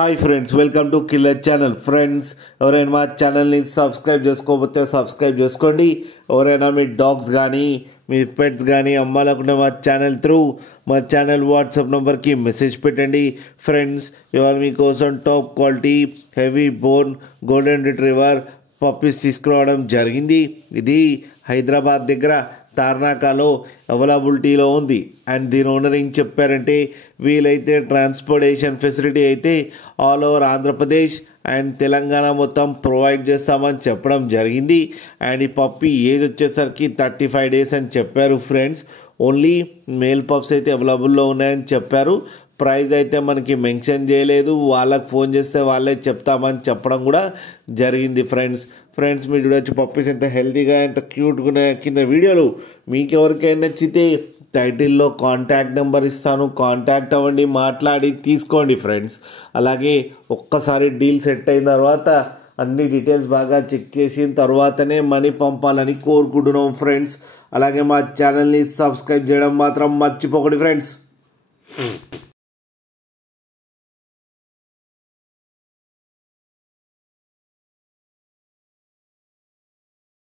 Hi friends, welcome to killer channel. Friends, ఎవరైనా మా ఛానల్ని సబ్స్క్రైబ్ చేసుకోకపోతే సబ్స్క్రైబ్ చేసుకోండి. ఎవరైనా మీ డాగ్స్ కానీ మీ పెట్స్ కానీ అమ్మాలనుకుంటే మా ఛానల్ త్రూ మా ఛానల్ వాట్సాప్ నెంబర్కి మెసేజ్ పెట్టండి. ఫ్రెండ్స్, ఇవాళ మీకోసం top quality heavy bone golden retriever puppies తీసుకురావడం జరిగింది. ఇది హైదరాబాద్ దగ్గర తార్నాకాలో అవైలబిలిటీలో ఉంది. అండ్ దీని ఓనర్ ఏం చెప్పారంటే, వీలైతే ట్రాన్స్పోర్టేషన్ ఫెసిలిటీ అయితే all over Andhra Pradesh and Telangana మొత్తం ప్రొవైడ్ చేస్తామని చెప్పడం జరిగింది. అండ్ ఈ పప్పి ఏజ్ వచ్చేసరికి 35 days అని చెప్పారు. ఫ్రెండ్స్, ఓన్లీ మేల్ పప్స్ అయితే అవైలబుల్లో ఉన్నాయని చెప్పారు. ప్రైస్ అయితే మనకి మెన్షన్ చేయలేదు. వాళ్ళకి ఫోన్ చేస్తే వాళ్ళే చెప్తామని చెప్పడం కూడా జరిగింది. ఫ్రెండ్స్ మీరు చూడొచ్చు పప్పీస్ ఎంత హెల్తీగా ఎంత క్యూట్గా ఉన్నాయి. కింద వీడియోలు మీకు ఎవరికైనా నచ్చితే టైటిల్లో కాంటాక్ట్ నెంబర్ ఇస్తాను, కాంటాక్ట్ అవ్వండి, మాట్లాడి తీసుకోండి. ఫ్రెండ్స్, అలాగే ఒక్కసారి డీల్ సెట్ అయిన తర్వాత అన్ని డీటెయిల్స్ బాగా చెక్ చేసిన తర్వాతనే మనీ పంపాలని కోరుకుంటున్నాం. ఫ్రెండ్స్, అలాగే మా ఛానల్ని సబ్స్క్రైబ్ చేయడం మాత్రం మర్చిపోకండి. ఫ్రెండ్స్.